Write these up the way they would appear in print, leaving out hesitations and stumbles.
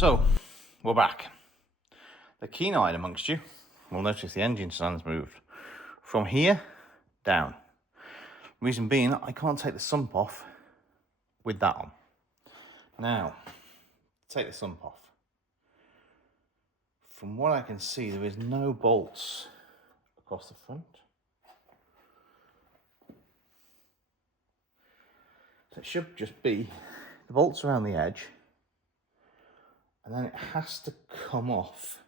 So, we're back. The keen-eyed amongst you will notice the engine stand's moved from here down. Reason being, I can't take the sump off with that on. Now, take the sump off. From what I can see, there is no bolts across the front. So it should just be the bolts around the edge, and then it has to come off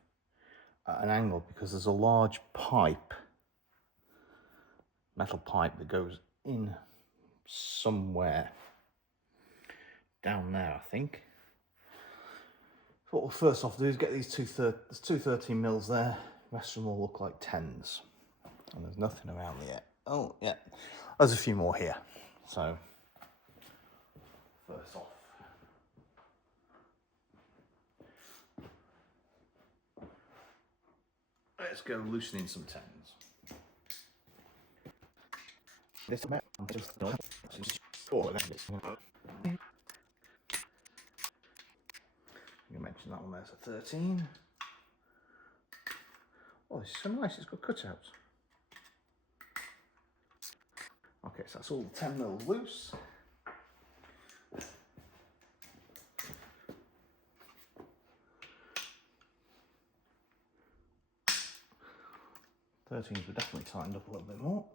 at an angle because there's a large pipe, metal pipe that goes in somewhere down there, I think. So what we'll first off do is get these there's two 13 mils there. The rest of them all look like 10s, and there's nothing around yet. Oh yeah, there's a few more here. So first off, let's go loosening some 10s. This you mentioned that one there's a 13. Oh, this is so nice, it's got cutouts. Okay, so that's all the 10 mils loose. Thirteens were definitely tightened up a little bit more.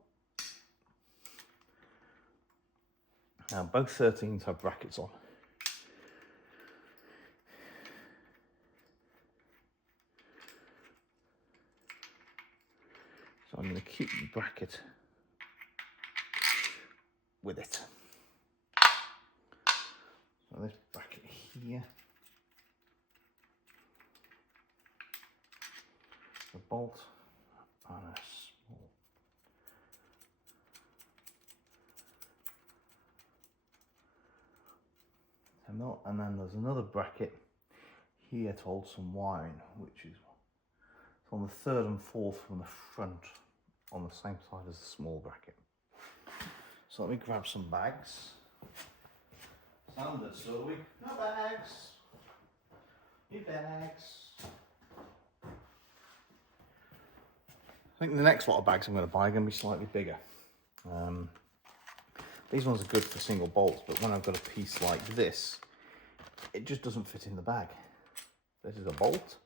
Now both 13s have brackets on. So I'm going to keep the bracket with it. So this bracket here, the bolt, and a small terminal, and then there's another bracket here to hold some wiring, which is on the third and fourth from the front on the same side as the small bracket. So let me grab some bags. Standard story, no bags. Need bags. I think the next lot of bags I'm going to buy are going to be slightly bigger. These ones are good for single bolts, but when I've got a piece like this, it just doesn't fit in the bag. This is a bolt.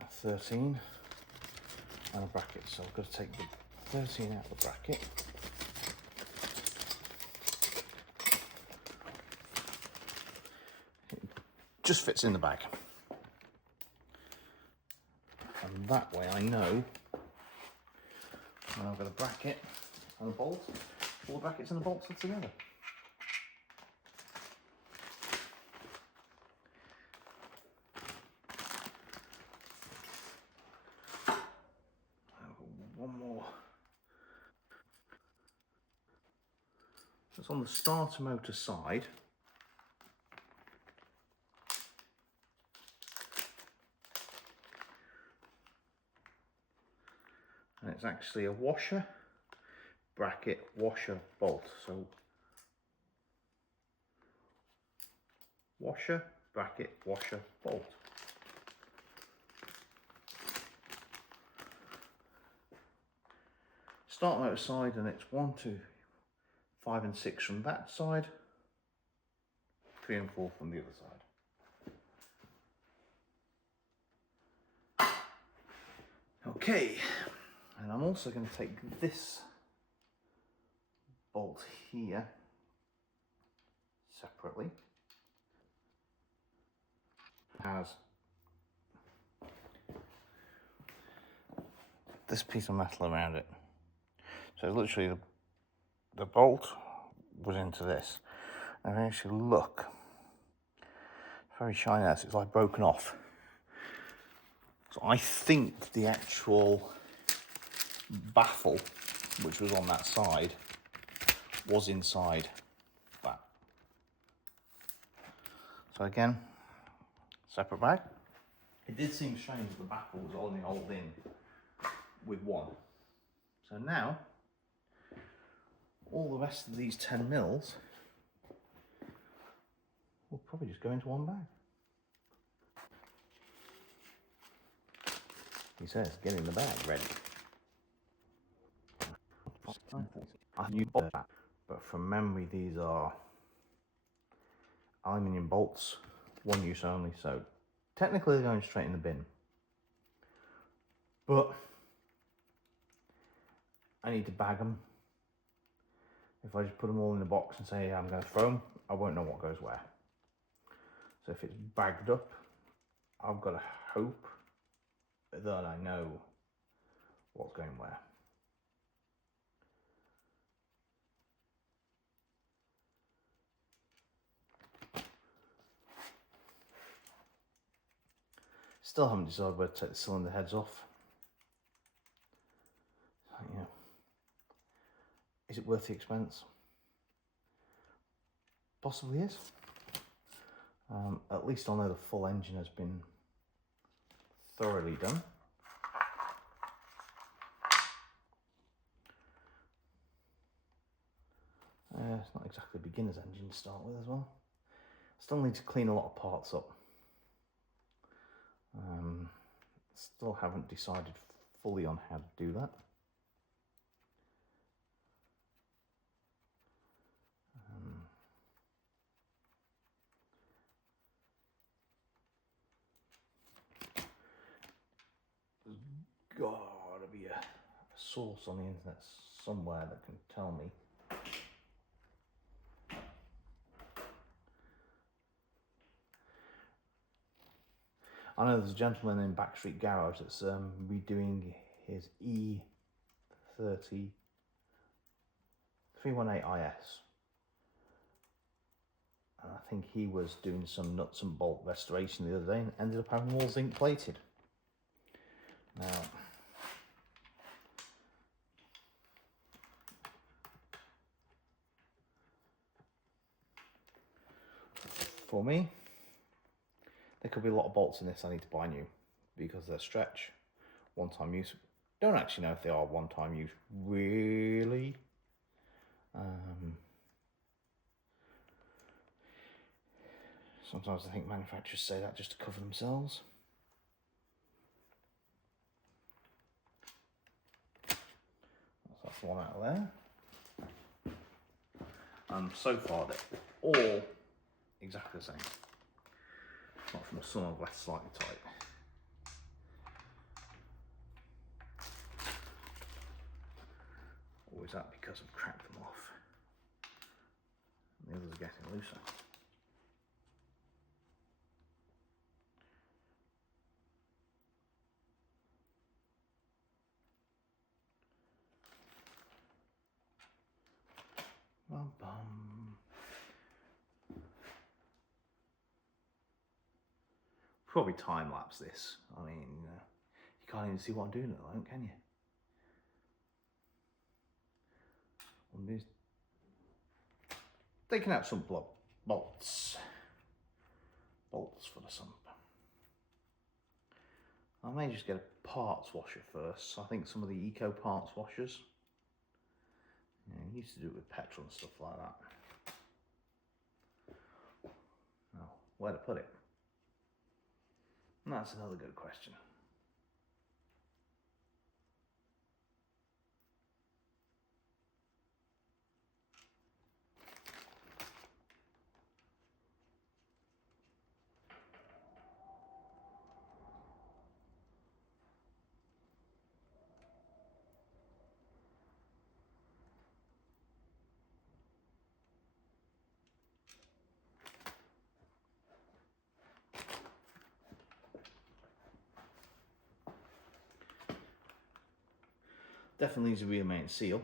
A 13 and a bracket. So I've got to take the 13 out of the bracket. It just fits in the bag. And that way I know when I've got a bracket and a bolt, all the brackets and the bolts are together. One more. So it's on the starter motor side. And it's actually a washer, bracket, washer, bolt. So washer, bracket, washer, bolt. Start motor side, and it's 1, 2, 5 and 6 from that side, 3 and 4 from the other side. Okay, and I'm also going to take this bolt here separately. It has this piece of metal around it. So literally the bolt was into this. And if you actually look, it's very shiny, it's like broken off. So I think the actual baffle, which was on that side, was inside that. So again, separate bag. It did seem strange that the baffle was only held in with one. So now, all the rest of these 10 mils will probably just go into one bag. He says, get in the bag, ready. I knew that, but from memory these are aluminium bolts, one use only, so technically they're going straight in the bin. But I need to bag them. If I just put them all in a box and say I'm going to throw them, I won't know what goes where. So if it's bagged up, I've got to hope that I know what's going where. Still haven't decided where to take the cylinder heads off. So, you know, is it worth the expense? Possibly is. At least I know the full engine has been thoroughly done. It's not exactly a beginner's engine to start with as well. Still need to clean a lot of parts up. Still haven't decided fully on how to do that. There's gotta be a source on the internet somewhere that can tell me. I know there's a gentleman in Backstreet Garage that's redoing his E30 318IS. And I think he was doing some nuts and bolt restoration the other day and ended up having them all zinc plated. Now, for me, there could be a lot of bolts in this I need to buy new because they're stretch, one-time use. Don't actually know if they are one-time use, really. Sometimes I think manufacturers say that just to cover themselves. That's one out of there. So far they're all exactly the same. Apart from some are left slightly tight. Or is that because I've cracked them off? And the others are getting looser. Bum bum. Probably time lapse this. I mean, you can't even see what I'm doing at the moment, can you? I'm just taking out some bolts. Bolts for the sump. I may just get a parts washer first. I think some of the eco parts washers. You know, used to do it with petrol and stuff like that. Now, where to put it? That's another good question. Definitely needs a rear main seal.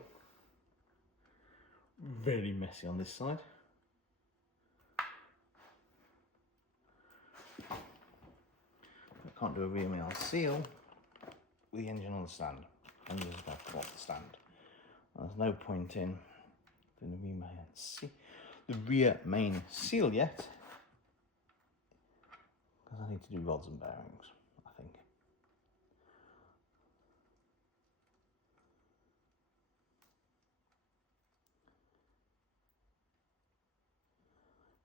Very messy on this side. I can't do a rear main seal with the engine on the stand. Engine's going to come off the stand. There's no point in doing the rear main seal yet, because I need to do rods and bearings, I think.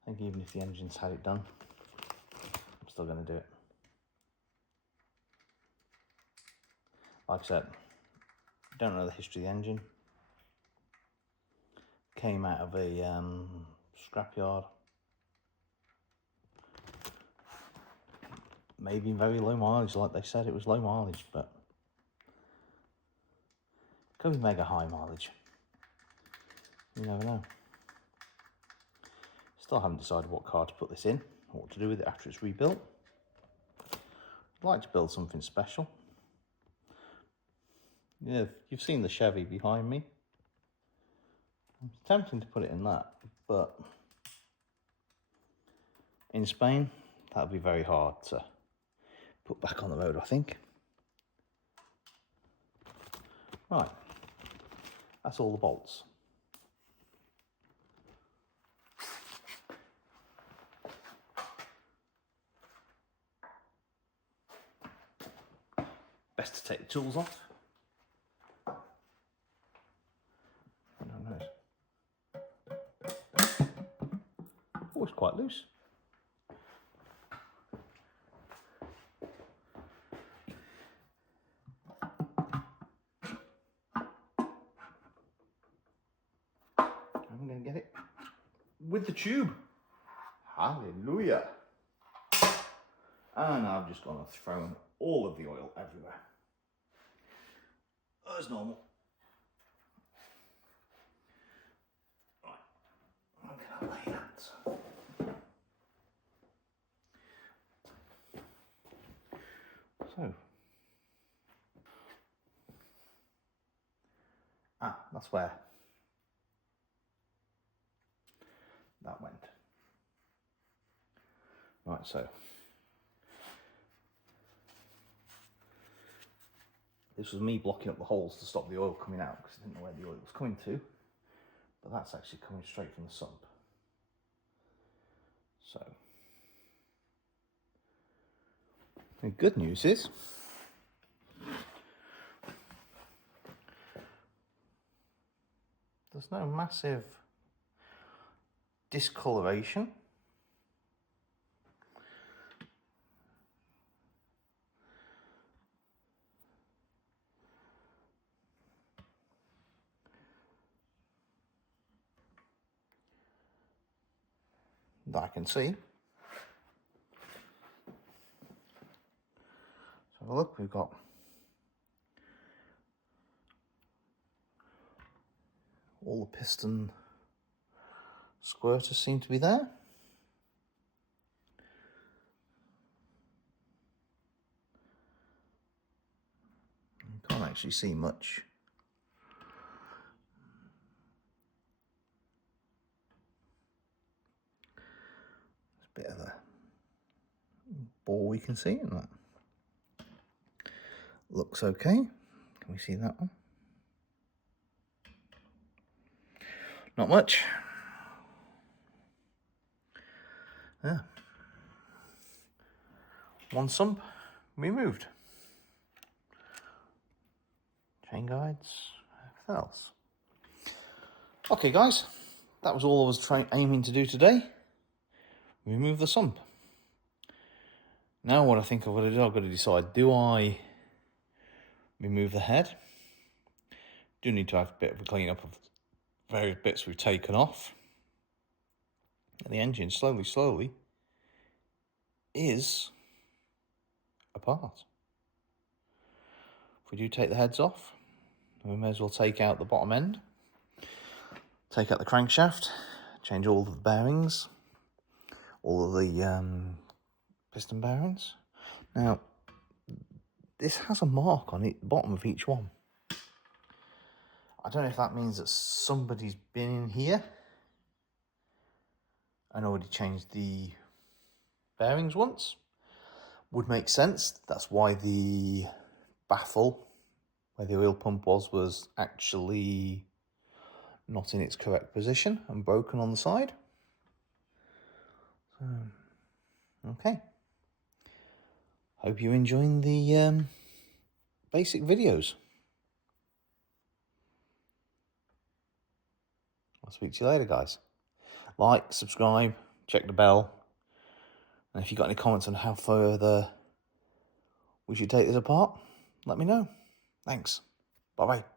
I think even if the engine's had it done, I'm still going to do it. Like I said, don't know the history of the engine. Came out of a scrapyard. Maybe very low mileage, like they said it was low mileage, but could be mega high mileage. You never know. Still haven't decided what car to put this in, or what to do with it after it's rebuilt. I'd like to build something special. Yeah, you've seen the Chevy behind me. It's tempting to put it in that, but in Spain, that would be very hard to put back on the road, I think. Right, that's all the bolts. Best to take the tools off. Oh, it's quite loose. I'm going to get it with the tube. Hallelujah. And I've just gone and thrown all of the oil everywhere. As normal. Right, I'm going to lay that. So. That's where that went. Right, so this was me blocking up the holes to stop the oil coming out because I didn't know where the oil was coming to, but that's actually coming straight from the sump. So the good news is there's no massive discoloration. That I can see. So look, we've got all the piston squirters seem to be there. You can't actually see much. There's a bit of a bore we can see in that. Looks okay. Can we see that one? Not much. Yeah. One sump removed. Chain guides, everything else. Okay guys, that was all I was aiming to do today. Remove the sump. Now what I think I've got to do, I've got to decide, do I remove the head? Do need to have a bit of a clean up of various bits we've taken off. And the engine slowly is apart. If we do take the heads off, we may as well take out the bottom end, take out the crankshaft, change all of the bearings, all of the piston bearings. Now, this has a mark on it, the bottom of each one. I don't know if that means that somebody's been in here and already changed the bearings once. Would make sense. That's why the baffle, where the oil pump was actually not in its correct position and broken on the side. So, okay. Hope you're enjoying the basic videos. I'll speak to you later, guys. Like, subscribe, check the bell. And if you've got any comments on how further we should take this apart, let me know. Thanks. Bye-bye.